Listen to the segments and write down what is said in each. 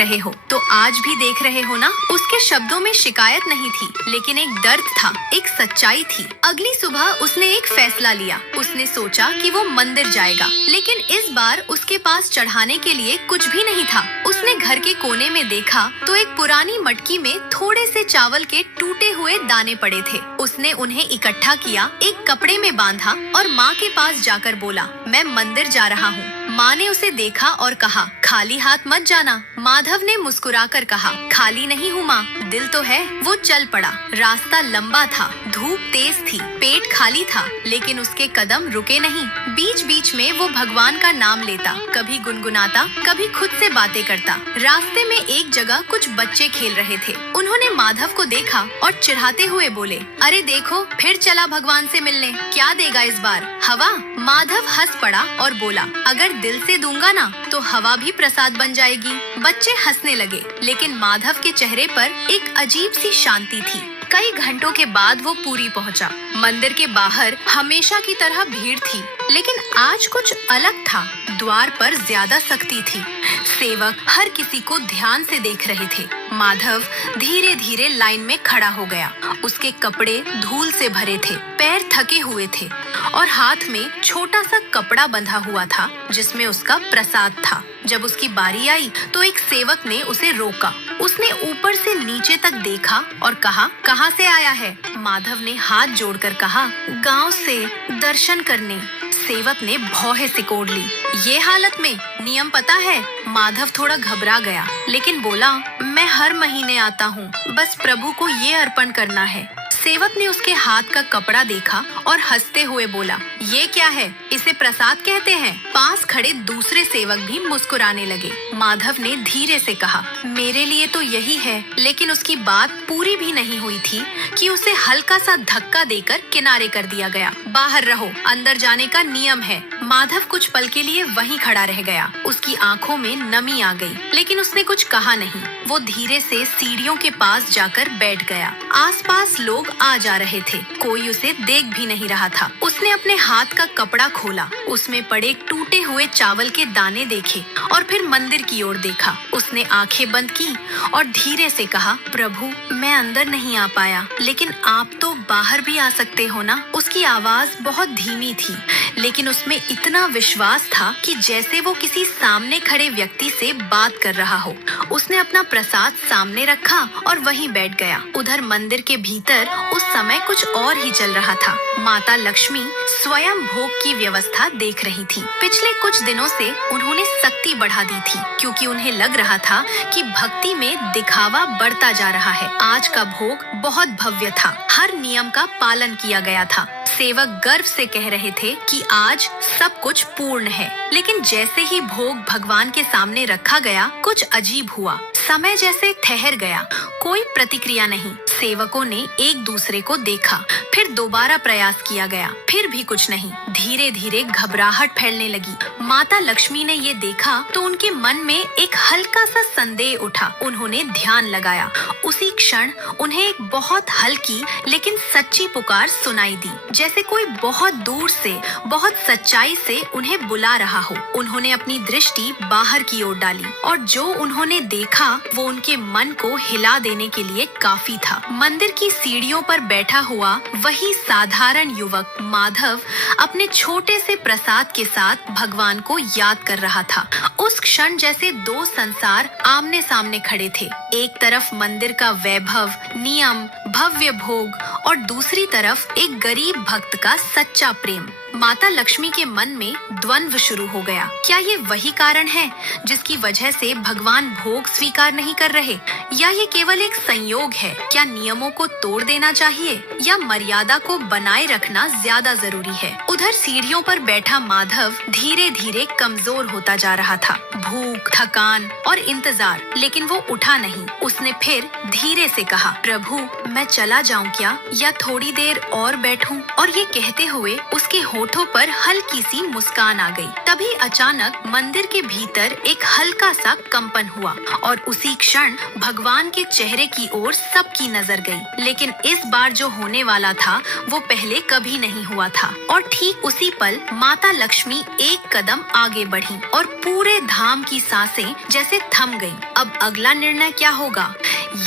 रहे हो तो आज भी देख रहे हो ना। उसके शब्दों में शिकायत नहीं थी, लेकिन एक दर्द था, एक सच्चाई थी। अगली सुबह उसने एक फैसला लिया। उसने सोचा कि वो मंदिर जाएगा, लेकिन इस बार उसके पास चढ़ाने के लिए कुछ भी नहीं था। उसने घर के कोने में देखा तो एक पुरानी मटकी में थोड़े से चावल के टूटे हुए दाने पड़े थे। उसने उन्हें इकट्ठा किया, एक कपड़े में बांधा और माँ के पास जाकर बोला, मैं मंदिर जा रहा हूँ। माँ ने उसे देखा और कहा, खाली हाथ मत जाना। माधव ने मुस्कुराकर कहा, खाली नहीं हूँ माँ, दिल तो है। वो चल पड़ा। रास्ता लंबा था, धूप तेज थी, पेट खाली था, लेकिन उसके कदम रुके नहीं। बीच बीच में वो भगवान का नाम लेता, कभी गुनगुनाता, कभी खुद से बातें करता। रास्ते में एक जगह कुछ बच्चे खेल रहे थे। उन्होंने माधव को देखा और चिढ़ाते हुए बोले, अरे देखो, फिर चला भगवान से मिलने, क्या देगा इस बार, हवा? माधव हंस पड़ा और बोला, अगर दिल से दूंगा ना तो हवा भी प्रसाद बन जाएगी। बच्चे हंसने लगे, लेकिन माधव के चेहरे पर एक अजीब सी शांति थी। कई घंटों के बाद वो पुरी पहुंचा। मंदिर के बाहर हमेशा की तरह भीड़ थी, लेकिन आज कुछ अलग था। द्वार पर ज्यादा सख्ती थी। सेवक हर किसी को ध्यान से देख रहे थे। माधव धीरे धीरे लाइन में खड़ा हो गया। उसके कपड़े धूल से भरे थे, पैर थके हुए थे और हाथ में छोटा सा कपड़ा बंधा हुआ था जिसमें उसका प्रसाद था। जब उसकी बारी आई तो एक सेवक ने उसे रोका। उसने ऊपर से नीचे तक देखा और कहा, कहाँ से आया है? माधव ने हाथ जोड़कर कहा, गांव से, दर्शन करने। सेवक ने भौहें सिकोड़ ली। ये हालत में नियम पता है? माधव थोड़ा घबरा गया, लेकिन बोला, मैं हर महीने आता हूँ, बस प्रभु को ये अर्पण करना है। सेवक ने उसके हाथ का कपड़ा देखा और हंसते हुए बोला, ये क्या है? इसे प्रसाद कहते हैं। पास खड़े दूसरे सेवक भी मुस्कुराने लगे। माधव ने धीरे से कहा, मेरे लिए तो यही है। लेकिन उसकी बात पूरी भी नहीं हुई थी कि उसे हल्का सा धक्का देकर किनारे कर दिया गया। बाहर रहो, अंदर जाने का नियम है। माधव कुछ पल के लिए वहीं खड़ा रह गया। उसकी आंखों में नमी आ गई, लेकिन उसने कुछ कहा नहीं। वो धीरे से सीढ़ियों के पास जाकर बैठ गया। आसपास लोग आ जा रहे थे, कोई उसे देख भी नहीं रहा था। उसने अपने हाथ का कपड़ा खोला, उसमें पड़े टूटे हुए चावल के दाने देखे और फिर मंदिर की ओर देखा। उसने आंखें बंद की और धीरे से कहा, प्रभु, मैं अंदर नहीं आ पाया, लेकिन आप तो बाहर भी आ सकते हो ना। उसकी आवाज बहुत धीमी थी, लेकिन उसमें इतना विश्वास था कि जैसे वो किसी सामने खड़े व्यक्ति से बात कर रहा हो। उसने अपना प्रसाद सामने रखा और वहीं बैठ गया। उधर मंदिर के भीतर उस समय कुछ और ही चल रहा था। माता लक्ष्मी स्वयं भोग की व्यवस्था देख रही थी। पिछले कुछ दिनों से उन्होंने सख्ती बढ़ा दी थी, क्योंकि उन्हें लग रहा था कि भक्ति में दिखावा बढ़ता जा रहा है। आज का भोग बहुत भव्य था, हर नियम का पालन किया गया था। सेवक गर्व से कह रहे थे कि आज सब कुछ पूर्ण है। लेकिन जैसे ही भोग भगवान के सामने रखा गया, कुछ अजीब हुआ। समय जैसे ठहर गया, कोई प्रतिक्रिया नहीं। सेवकों ने एक दूसरे को देखा, फिर दोबारा प्रयास किया गया, फिर भी कुछ नहीं। धीरे धीरे घबराहट फैलने लगी। माता लक्ष्मी ने ये देखा तो उनके मन में एक हल्का सा संदेह उठा। उन्होंने ध्यान लगाया। उसी क्षण उन्हें एक बहुत हल्की लेकिन सच्ची पुकार सुनाई दी, जैसे कोई बहुत दूर से, बहुत सच्चाई से उन्हें बुला रहा हो। उन्होंने अपनी दृष्टि बाहर की ओर डाली और जो उन्होंने देखा वो उनके मन को हिला देने के लिए काफी था। मंदिर की सीढ़ियों पर बैठा हुआ वही साधारण युवक माधव अपने छोटे से प्रसाद के साथ भगवान को याद कर रहा था। उस क्षण जैसे दो संसार आमने सामने खड़े थे। एक तरफ मंदिर का वैभव, नियम, भव्य भोग और दूसरी तरफ एक गरीब भक्त का सच्चा प्रेम। माता लक्ष्मी के मन में द्वंद्व शुरू हो गया। क्या ये वही कारण है जिसकी वजह से भगवान भोग स्वीकार नहीं कर रहे, या ये केवल एक संयोग है? क्या नियमों को तोड़ देना चाहिए या मर्यादा को बनाए रखना ज्यादा जरूरी है? उधर सीढ़ियों पर बैठा माधव धीरे धीरे कमजोर होता जा रहा था। भूख, थकान और इंतजार, लेकिन वो उठा नहीं। उसने फिर धीरे से कहा, प्रभु, मैं चला जाऊं क्या, या थोड़ी देर और बैठूं? और ये कहते हुए उसके होठों होठों पर हल्की सी मुस्कान आ गई। तभी अचानक मंदिर के भीतर एक हल्का सा कंपन हुआ और उसी क्षण भगवान के चेहरे की ओर सबकी नजर गई। लेकिन इस बार जो होने वाला था वो पहले कभी नहीं हुआ था। और ठीक उसी पल माता लक्ष्मी एक कदम आगे बढ़ी और पूरे धाम की सांसें जैसे थम गईं। अब अगला निर्णय क्या होगा,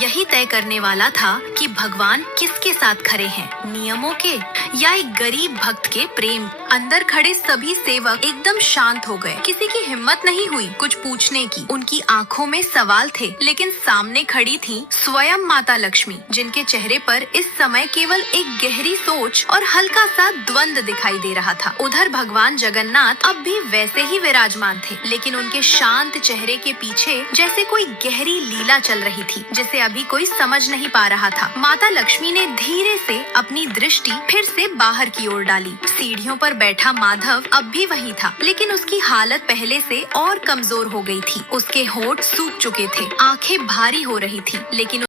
यही तय करने वाला था कि भगवान किसके साथ खड़े हैं, नियमों के या एक गरीब भक्त के प्रेम। अंदर खड़े सभी सेवक एकदम शांत हो गए। किसी की हिम्मत नहीं हुई कुछ पूछने की। उनकी आंखों में सवाल थे, लेकिन सामने खड़ी थी स्वयं माता लक्ष्मी, जिनके चेहरे पर इस समय केवल एक गहरी सोच और हल्का सा द्वंद दिखाई दे रहा था। उधर भगवान जगन्नाथ अब भी वैसे ही विराजमान थे, लेकिन उनके शांत चेहरे के पीछे जैसे कोई गहरी लीला चल रही थी, जिसे अभी कोई समझ नहीं पा रहा था। माता लक्ष्मी ने धीरे से अपनी दृष्टि फिर से बाहर की ओर डाली। सीढ़ियों पर बैठा माधव अब भी वही था, लेकिन उसकी हालत पहले से और कमजोर हो गई थी। उसके होंठ सूख चुके थे, आंखें भारी हो रही थी, लेकिन